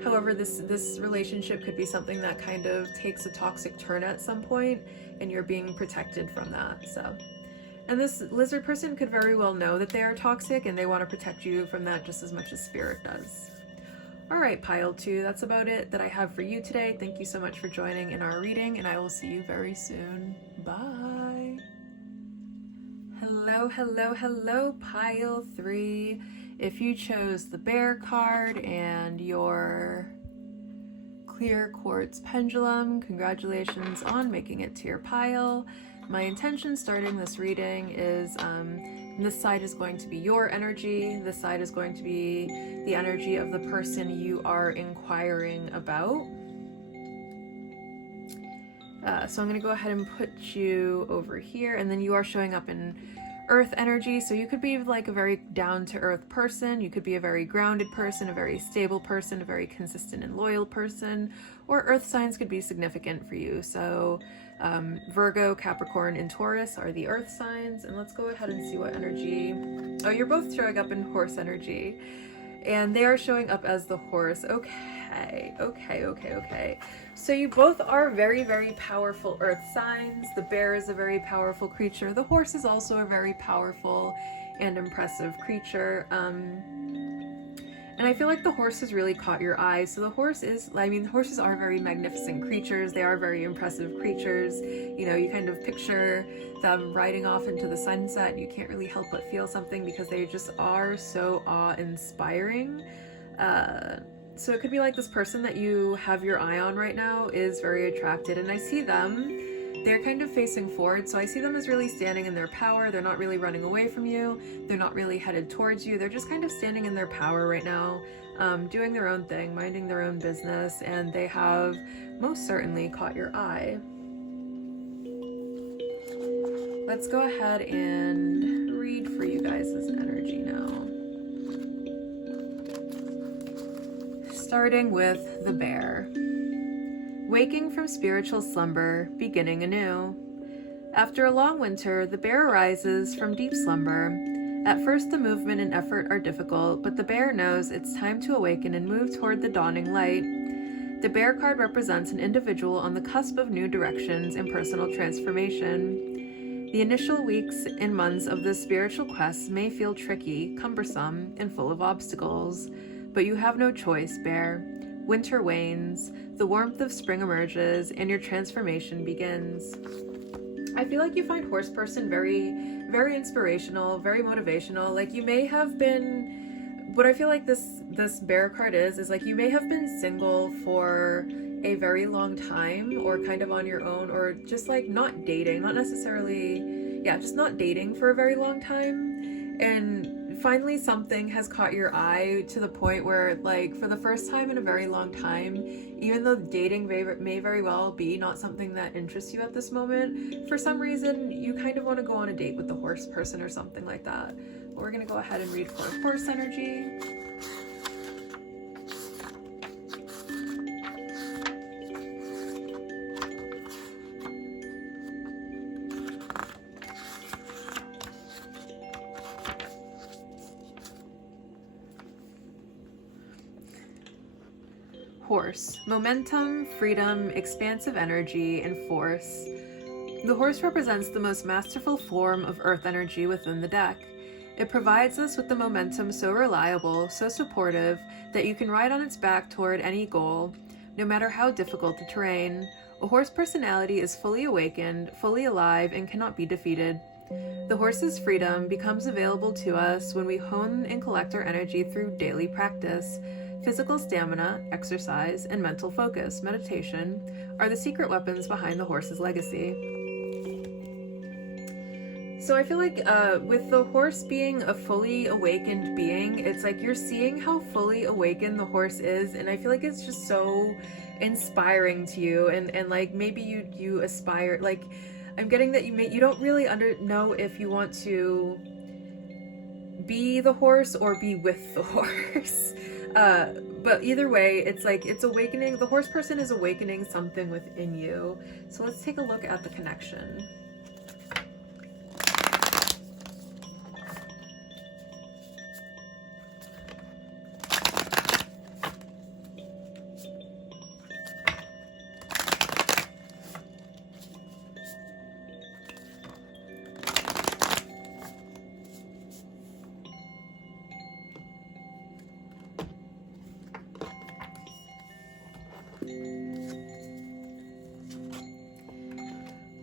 However, this relationship could be something that kind of takes a toxic turn at some point, and you're being protected from that. So, and this lizard person could very well know that they are toxic, and they want to protect you from that just as much as spirit does. All right, pile 2, that's about it that I have for you today. Thank you so much for joining in our reading, and I will see you very soon. Bye. Hello, hello, hello, pile 3. If you chose the Bear card and your clear quartz pendulum, congratulations on making it to your pile. My intention starting this reading is this side is going to be your energy. This side is going to be the energy of the person you are inquiring about. So I'm going to go ahead and put you over here, and then you are showing up in earth energy. So you could be like a very down-to-earth person, you could be a very grounded person, a very stable person, a very consistent and loyal person, or earth signs could be significant for you. So Virgo, Capricorn, and Taurus are the earth signs. And let's go ahead and see what energy. Oh, you're both showing up in horse energy, and they are showing up as the horse. Okay. So you both are very, very powerful earth signs. The bear is a very powerful creature. The horse is also a very powerful and impressive creature. And I feel like the horse has really caught your eye. So the horse is, horses are very magnificent creatures. They are very impressive creatures. You kind of picture them riding off into the sunset, and you can't really help but feel something because they just are so awe-inspiring. So it could be like this person that you have your eye on right now is very attracted, and I see them, they're kind of facing forward, so I see them as really standing in their power. They're not really running away from you, they're not really headed towards you, they're just kind of standing in their power right now, doing their own thing, minding their own business, and they have most certainly caught your eye. Let's go ahead and read for you guys' energy now. Starting with the bear. Waking from spiritual slumber, beginning anew. After a long winter, the bear arises from deep slumber. At first, the movement and effort are difficult, but the bear knows it's time to awaken and move toward the dawning light. The bear card represents an individual on the cusp of new directions and personal transformation. The initial weeks and months of this spiritual quest may feel tricky, cumbersome, and full of obstacles. But you have no choice, bear. winter wanes, the warmth of spring emerges, and your transformation begins. I feel like you find horse person very, very inspirational, very motivational. Like you may have been, what I feel like this bear card is like you may have been single for a very long time, or kind of on your own, or just like not dating, not necessarily, yeah, just not dating for a very long time. And finally something has caught your eye to the point where, like, for the first time in a very long time, even though dating may very well be not something that interests you at this moment, for some reason you kind of want to go on a date with the horse person or something like that. But we're going to go ahead and read for horse energy. Horse. Momentum, freedom, expansive energy, and force. The horse represents the most masterful form of earth energy within the deck. It provides us with the momentum so reliable, so supportive, that you can ride on its back toward any goal, no matter how difficult the terrain. A horse personality is fully awakened, fully alive, and cannot be defeated. The horse's freedom becomes available to us when we hone and collect our energy through daily practice. Physical stamina, exercise, and mental focus, meditation, are the secret weapons behind the horse's legacy. So I feel like with the horse being a fully awakened being, it's like you're seeing how fully awakened the horse is, and I feel like it's just so inspiring to you, and like maybe you aspire, like I'm getting that you don't really know if you want to be the horse or be with the horse. But either way, it's like it's awakening. The horse person is awakening something within you. So let's take a look at the connection.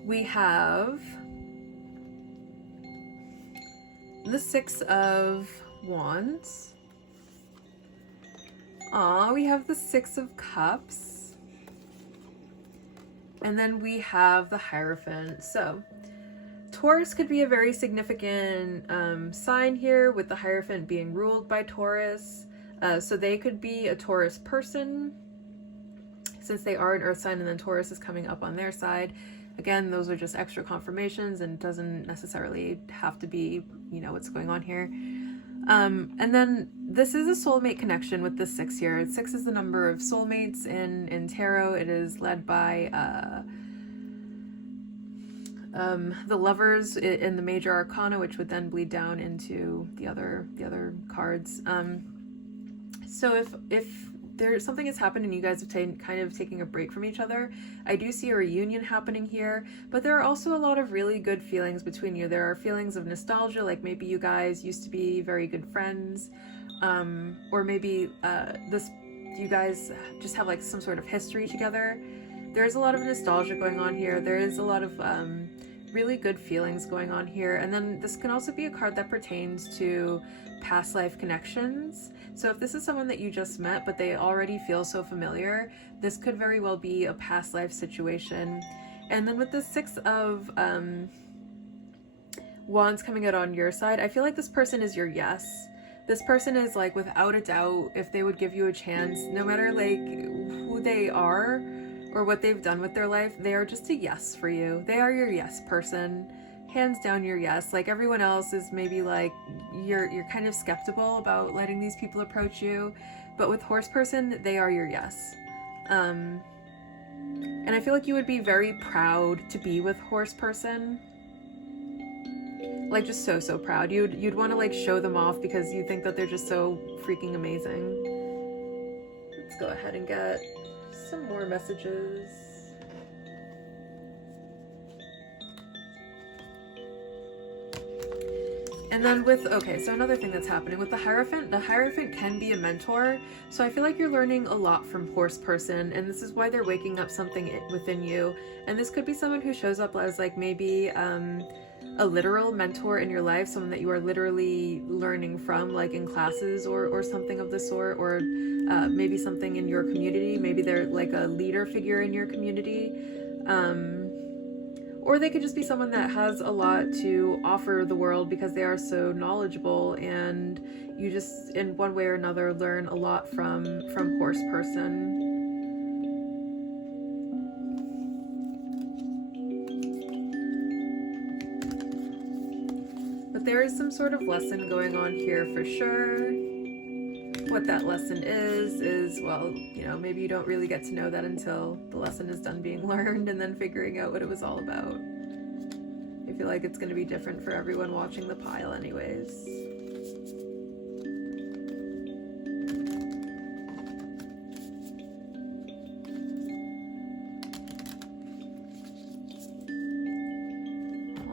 We have the Six of Wands. We have the Six of Cups. And then we have the Hierophant. So Taurus could be a very significant sign here, with the Hierophant being ruled by Taurus. So they could be a Taurus person, since they are an earth sign, and then Taurus is coming up on their side. Again, those are just extra confirmations, and doesn't necessarily have to be, what's going on here. And then this is a soulmate connection with the 6 here. 6 is the number of soulmates in tarot. It is led by the Lovers in the major arcana, which would then bleed down into the other cards. So if there's something has happened and you guys have kind of taking a break from each other, I do see a reunion happening here, but there are also a lot of really good feelings between you. There are feelings of nostalgia, like maybe you guys used to be very good friends, or maybe you guys just have like some sort of history together. There's a lot of nostalgia going on here. There is a lot of really good feelings going on here. And then this can also be a card that pertains to past life connections. So if this is someone that you just met, but they already feel so familiar, this could very well be a past life situation. And then with the 6 of Wands coming out on your side, I feel like this person is your yes. This person is like, without a doubt, if they would give you a chance, no matter like who they are or what they've done with their life, they are just a yes for you. They are your yes person. Hands down your yes. Like everyone else is maybe like you're kind of skeptical about letting these people approach you, but with horse person, they are your yes. And I feel like you would be very proud to be with horse person. Like just so proud. You'd want to like show them off because you think that they're just so freaking amazing. Let's go ahead and get some more messages. And then with, okay, so another thing that's happening with the Hierophant can be a mentor. So I feel like you're learning a lot from Horse Person, and this is why they're waking up something within you. And this could be someone who shows up as like maybe a literal mentor in your life, someone that you are literally learning from, like in classes or something of the sort, or maybe something in your community. Maybe they're like a leader figure in your community. Or they could just be someone that has a lot to offer the world because they are so knowledgeable, and you just, in one way or another, learn a lot from Horse Person. But there is some sort of lesson going on here for sure. What that lesson is, well, you know, maybe you don't really get to know that until the lesson is done being learned and then figuring out what it was all about. I feel like it's going to be different for everyone watching the pile anyways.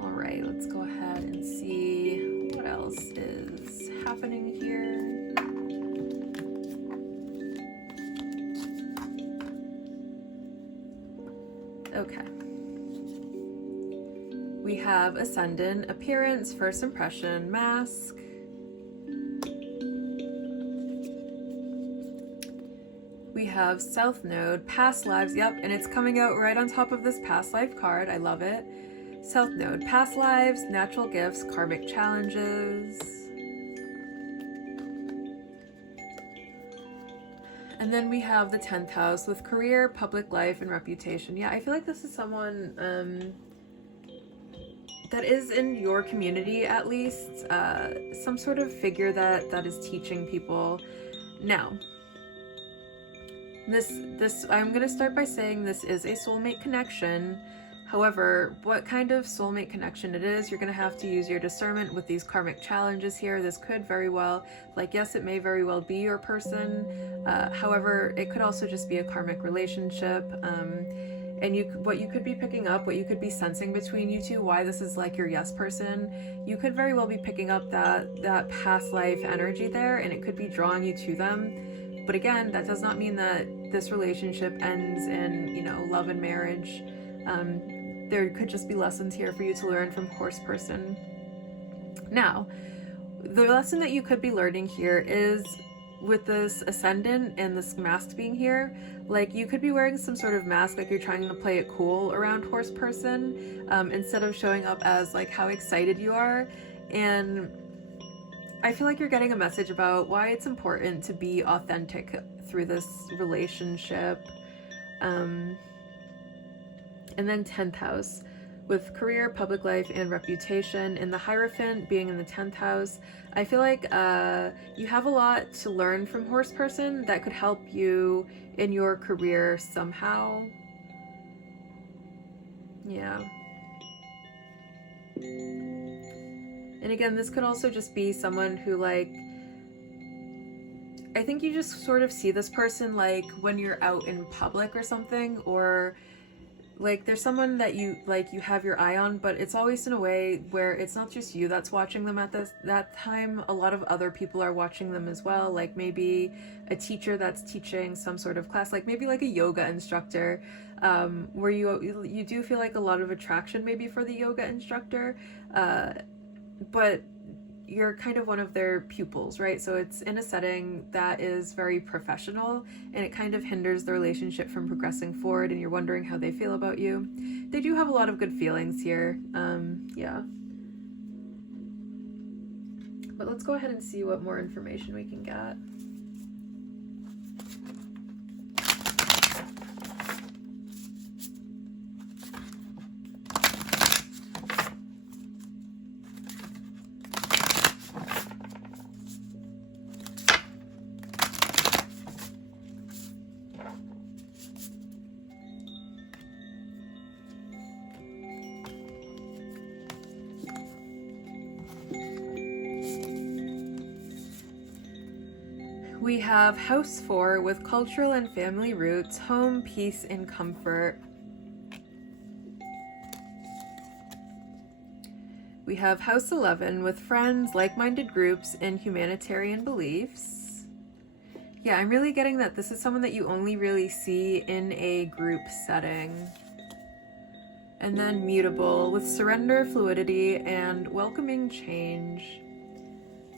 All right, let's go ahead and see what else is happening here. Okay. We have Ascendant, Appearance, First Impression, Mask. We have South Node, Past Lives, yep, and it's coming out right on top of this Past Life card. I love it. South Node, Past Lives, Natural Gifts, Karmic Challenges. And then we have the 10th house with Career, Public Life, and Reputation. Yeah, I feel like this is someone that is in your community, at least, some sort of figure that is teaching people. Now, this I'm going to start by saying this is a soulmate connection. However, what kind of soulmate connection it is, you're going to have to use your discernment with these karmic challenges here. This could very well, like, yes, it may very well be your person. However, it could also just be a karmic relationship. And what you could be picking up, what you could be sensing between you two, why this is like your yes person, you could very well be picking up that past life energy there, and it could be drawing you to them. But again, that does not mean that this relationship ends in, you know, love and marriage. There could just be lessons here for you to learn from Horse Person. Now, the lesson that you could be learning here is with this Ascendant and this mask being here, like you could be wearing some sort of mask, like you're trying to play it cool around Horse Person, instead of showing up as like how excited you are. And I feel like you're getting a message about why it's important to be authentic through this relationship. And then 10th house with Career, Public Life, and Reputation, and the Hierophant being in the 10th house. I feel like you have a lot to learn from Horse Person that could help you in your career somehow. Yeah. And again, this could also just be someone who, like, I think you just sort of see this person like when you're out in public or something, or like there's someone that you have your eye on, but it's always in a way where it's not just you that's watching them at that time. A lot of other people are watching them as well, like maybe a teacher that's teaching some sort of class, like maybe like a yoga instructor, where you do feel like a lot of attraction maybe for the yoga instructor, but you're kind of one of their pupils, right? So it's in a setting that is very professional, and it kind of hinders the relationship from progressing forward, and you're wondering how they feel about you. They do have a lot of good feelings here. Yeah. But let's go ahead and see what more information we can get. We have House 4 with Cultural and Family Roots, Home, Peace, and Comfort. We have House 11 with friends, like-minded groups, and humanitarian beliefs. Yeah, I'm really getting that this is someone that you only really see in a group setting. And then Mutable with surrender, fluidity, and welcoming change.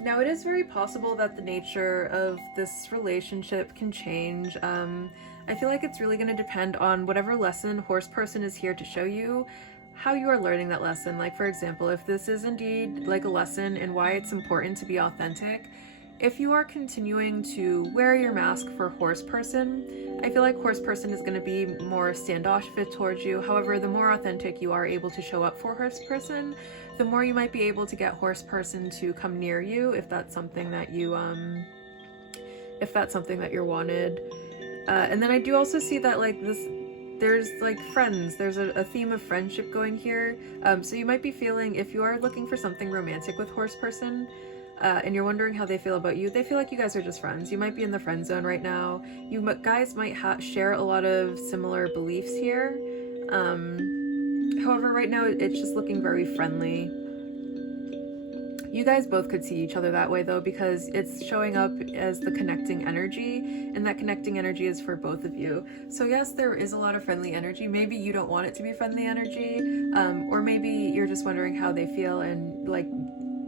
Now, it is very possible that the nature of this relationship can change. I feel like it's really going to depend on whatever lesson Horse Person is here to show you, how you are learning that lesson. Like, for example, if this is indeed like a lesson in why it's important to be authentic, if you are continuing to wear your mask for Horse Person, I feel like Horse Person is going to be more standoffish towards you. However, the more authentic you are able to show up for Horse Person, the more you might be able to get Horse Person to come near you if that's something that you you're wanted. And then I do also see that like there's like friends, there's a theme of friendship going here. So you might be feeling, if you are looking for something romantic with Horse Person, and you're wondering how they feel about you, they feel like you guys are just friends. You might be in the friend zone right now. You guys might share a lot of similar beliefs here. However, right now it's just looking very friendly. You guys both could see each other that way though, because it's showing up as the connecting energy, and that connecting energy is for both of you. So yes, there is a lot of friendly energy. Maybe you don't want it to be friendly energy, or maybe you're just wondering how they feel and like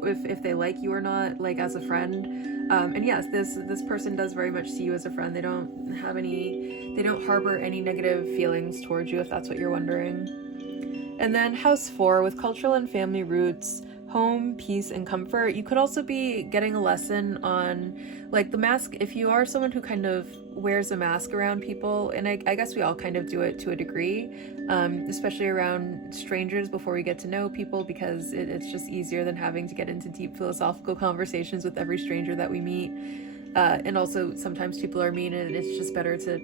if they like you or not, like as a friend. And yes, this person does very much see you as a friend. They don't harbor any negative feelings towards you, if that's what you're wondering. And then House 4 with cultural and family roots, home, peace, and comfort. You could also be getting a lesson on like the mask. If you are someone who kind of wears a mask around people, and I guess we all kind of do it to a degree, especially around strangers before we get to know people, because it's just easier than having to get into deep philosophical conversations with every stranger that we meet. And also sometimes people are mean, and it's just better to,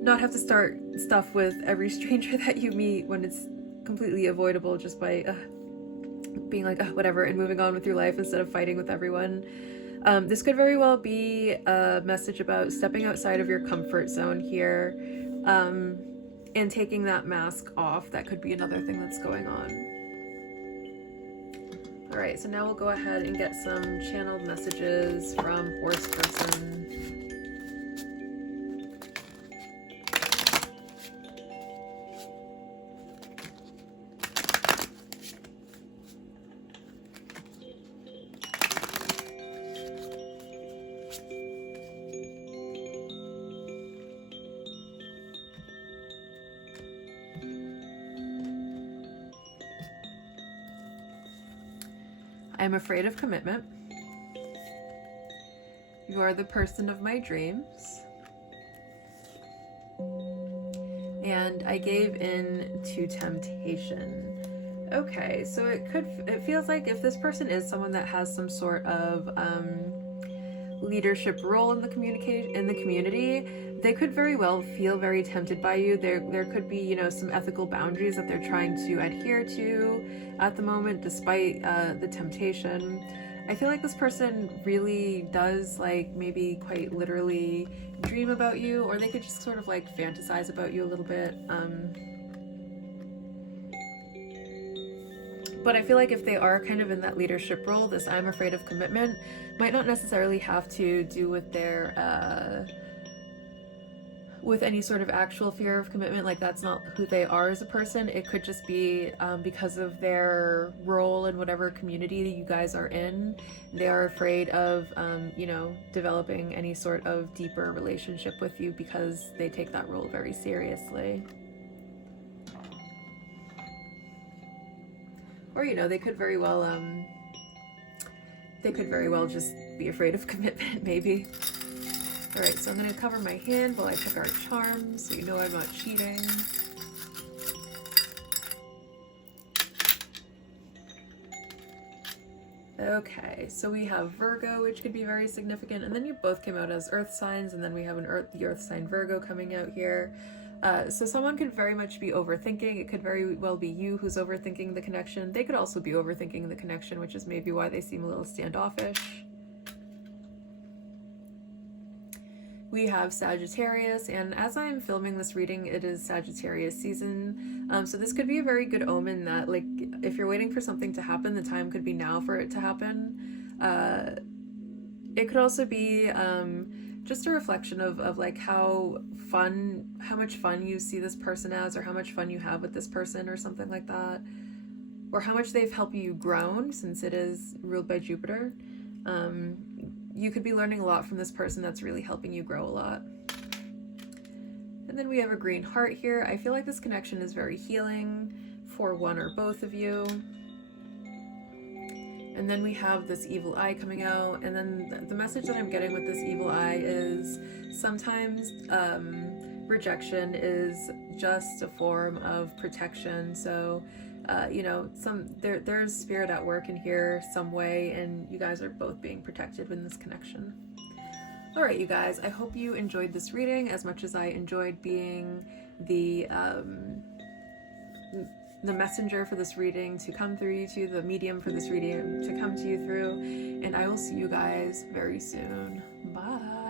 not have to start stuff with every stranger that you meet when it's completely avoidable, just by being like, whatever, and moving on with your life instead of fighting with everyone. This could very well be a message about stepping outside of your comfort zone here, and taking that mask off. That could be another thing that's going on. All right, so now we'll go ahead and get some channeled messages from Horse Person. I'm afraid of commitment. You are the person of my dreams. And I gave in to temptation. Okay, so it feels like if this person is someone that has some sort of leadership role in the community, they could very well feel very tempted by you. There could be, some ethical boundaries that they're trying to adhere to at the moment, despite the temptation. I feel like this person really does, like, maybe quite literally dream about you, or they could just sort of like fantasize about you a little bit. But I feel like if they are kind of in that leadership role, this I'm afraid of commitment might not necessarily have to do with their with any sort of actual fear of commitment. Like, that's not who they are as a person. It could just be because of their role in whatever community that you guys are in. They are afraid of developing any sort of deeper relationship with you because they take that role very seriously. Or they could very well just be afraid of commitment, maybe. All right, so I'm going to cover my hand while I pick our charms, so I'm not cheating. Okay, so we have Virgo, which could be very significant, and then you both came out as Earth signs, and then we have the Earth sign Virgo coming out here. So someone could very much be overthinking. It could very well be you who's overthinking the connection. They could also be overthinking the connection, which is maybe why they seem a little standoffish. we have Sagittarius, and as I'm filming this reading, it is Sagittarius season. So this could be a very good omen that, like, if you're waiting for something to happen, the time could be now for it to happen. It could also be just a reflection of like how much fun you see this person as, or how much fun you have with this person, or something like that, or how much they've helped you grow, since it is ruled by Jupiter. You could be learning a lot from this person that's really helping you grow a lot. And then we have a green heart here. I feel like this connection is very healing for one or both of you. And then we have this evil eye coming out. And then the message that I'm getting with this evil eye is sometimes rejection is just a form of protection. So you know, there's spirit at work in here some way, and you guys are both being protected in this connection. All right, you guys, I hope you enjoyed this reading as much as I enjoyed being the messenger for this reading to come through you to, the medium for this reading to come to you through, and I will see you guys very soon. Bye.